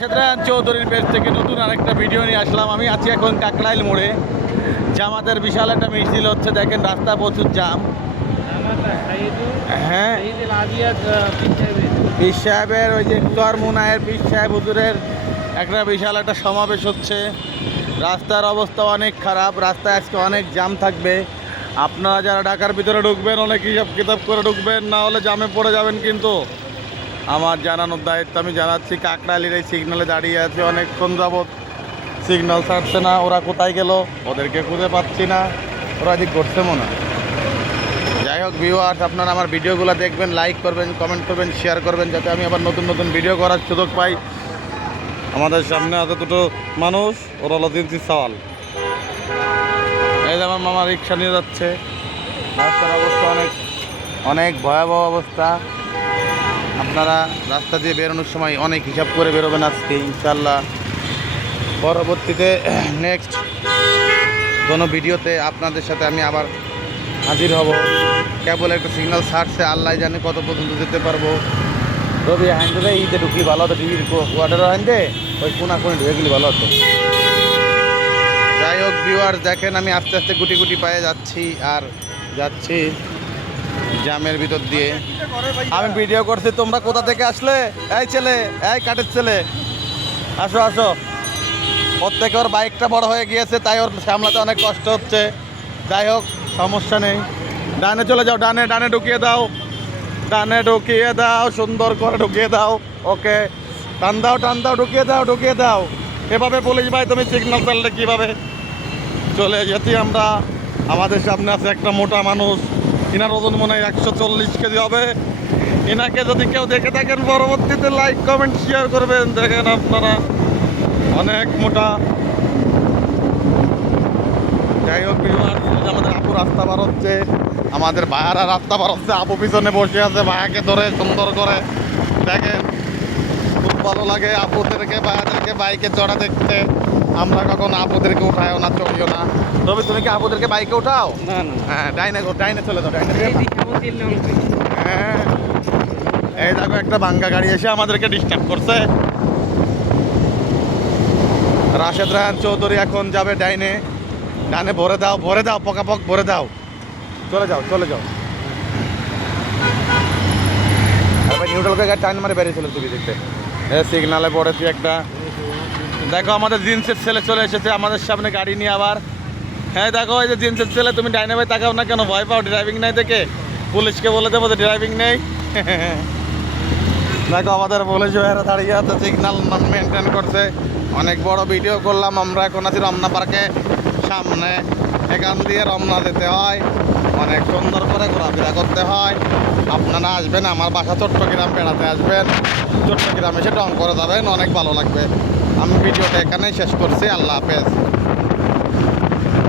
রাশেদ চৌধুরীর পেজ থেকে নতুন আরেকটা ভিডিও নিয়ে আসলাম। আমি আছি এখন কাকরাইল মোড়ে। জামাতের বিশাল একটা মিছিল হচ্ছে, দেখেন রাস্তা প্রচুর জাম। হ্যাঁ, পীর সাহেবের ওই যে চরমুনায়ের পীর সাহেব হুজুরের একটা বিশাল একটা সমাবেশ হচ্ছে। রাস্তার অবস্থা অনেক খারাপ, রাস্তায় আজকে অনেক জাম থাকবে। আপনারা যারা ঢাকার ভিতরে ঢুকবেন অনেক হিসাব কিতাব করে ঢুকবেন, না হলে জামে পড়ে যাবেন। কিন্তু আমার জানানোর দায়িত্ব আমি জানাচ্ছি। কাকরাইলের এই সিগন্যালে দাঁড়িয়ে আছে অনেকক্ষণ যাবৎ, সিগন্যাল ছাড়ছে না। ওরা কোথায় গেল? ওদেরকে খুঁজে পাচ্ছি না। ওরা এদিক করছে মনে হয়। যাই হোক ভিউয়ার্স, আপনারা আমার ভিডিওগুলো দেখবেন, লাইক করবেন, কমেন্ট করবেন, শেয়ার করবেন, যাতে আমি আবার নতুন নতুন ভিডিও করার সুযোগ পাই। আমাদের সামনে আছে দুটো মানুষ, ওরা হলো দিনছি সওয়াল। এই যে আমার মামা রিক্সা নিয়ে যাচ্ছে। রাস্তার অবস্থা অনেক অনেক ভয়াবহ অবস্থা। আপনারা রাস্তা দিয়ে বেরোনোর সময় অনেক হিসাব করে বেরোবেন আজকে ইনশাল্লাহ। পরবর্তীতে নেক্সট কোনো ভিডিওতে আপনাদের সাথে আমি আবার হাজির হব। কেবল একটা সিগন্যাল ছাড়ছে, আল্লাহ জানে কত পর্যন্ত যেতে পারবো। রবি হাইন্দে ঈদে ঢুকি ভালো হতো, টিভির কোয়ার্টার হাইন্দে ওই কোনা কোনে ঢুকে গেলে ভালো হতো। যাই হোক ভিউয়ার্স, দেখেন আমি আস্তে আস্তে গুটি গুটি পায়ে যাচ্ছি আর যাচ্ছি জামের ভিতর দিয়ে। আমি ভিডিও করছি, তোমরা কোথা থেকে আসলে? এই ছেলে, এই কাঠের ছেলে, আসো আসো। ওর থেকে ওর বাইকটা বড় হয়ে গিয়েছে, তাই ওর সামলাতে অনেক কষ্ট হচ্ছে। যাই হোক সমস্যা নেই। ডানে চলে যাও, ডানে ডানে ঢুকিয়ে দাও, ডানে ঢুকিয়ে দাও, সুন্দর করে ঢুকিয়ে দাও। ওকে, টান দাও টান দাও, ঢুকিয়ে দাও ঢুকিয়ে দাও। এভাবে পুলিশ ভাই তুমি সিগন্যাল চাললে কীভাবে? চলে যেতে আমরা। আমাদের সামনে আছে একটা মোটা মানুষ, এনার ওজন মনে হয় 140 কেজি হবে। এনাকে যদি কেউ দেখে থাকেন পরবর্তীতে লাইক কমেন্ট শেয়ার করবেন। দেখেন আপনারা অনেক মোটা। যাই হোক আমাদের আপু রাস্তা পার হচ্ছে, আমাদের ভাইয়ারা রাস্তা পার হচ্ছে। আপু পিছনে বসে আছে, ভাইয়াকে ধরে সুন্দর করে। দেখেন খুব ভালো লাগে আপুদেরকে ভাইয়াদেরকে বাইকে চড়া দেখতে। আমরা কখন আপুদেরকে উঠায়ও না, চড়িও না। তবে তুমি কি আপুদেরকে বাইকে উঠাও? না না, হ্যাঁ, ডাইনে ডাইনে চলে যাও, ডাইনে। হ্যাঁ, এই দেখো একটা ভাঙ্গা গাড়ি এসে আমাদেরকে ডিস্টার্ব করছে। রাশেদ চৌধুরী এখন যাবে ডাইনে। ডানে ভরে দাও ভরে দাও, পকাপক ভরে দাও। চলে যাও চলে যাও। নিউট্রাল গাড়ি টাইম মারে বেরিয়ে চলে তুমি দেখতে। সিগনালে পড়েছি একটা। দেখো আমাদের জিন্সের ছেলে চলে এসেছে আমাদের সামনে গাড়ি নিয়ে আবার। হ্যাঁ দেখো, এই যে জিন্সের ছেলে, তুমি ডাইনে ভাই তাকাও না কেন? ভয় পাও ড্রাইভিং নাই দেখে? পুলিশকে বলে দেবো যে ড্রাইভিং নেই। দেখো আমাদের পুলিশ ভাইয়েরা দাঁড়িয়ে আছে, সিগন্যাল মেনটেন করছে। অনেক বড় ভিডিও করলাম। আমরা এখন আছি রমনা পার্কে সামনে। এখান দিয়ে রমনা যেতে হয়, অনেক সুন্দর করে ঘোরাফেরা করতে হয়। আপনারা আসবেন, আমার বাসা চট্টগ্রাম, বেড়াতে আসবেন। চট্টগ্রামে এসে টং করে যাবেন, অনেক ভালো লাগবে। আমি ভিডিওটা এখানেই শেষ করছি। আল্লাহ হাফেজ।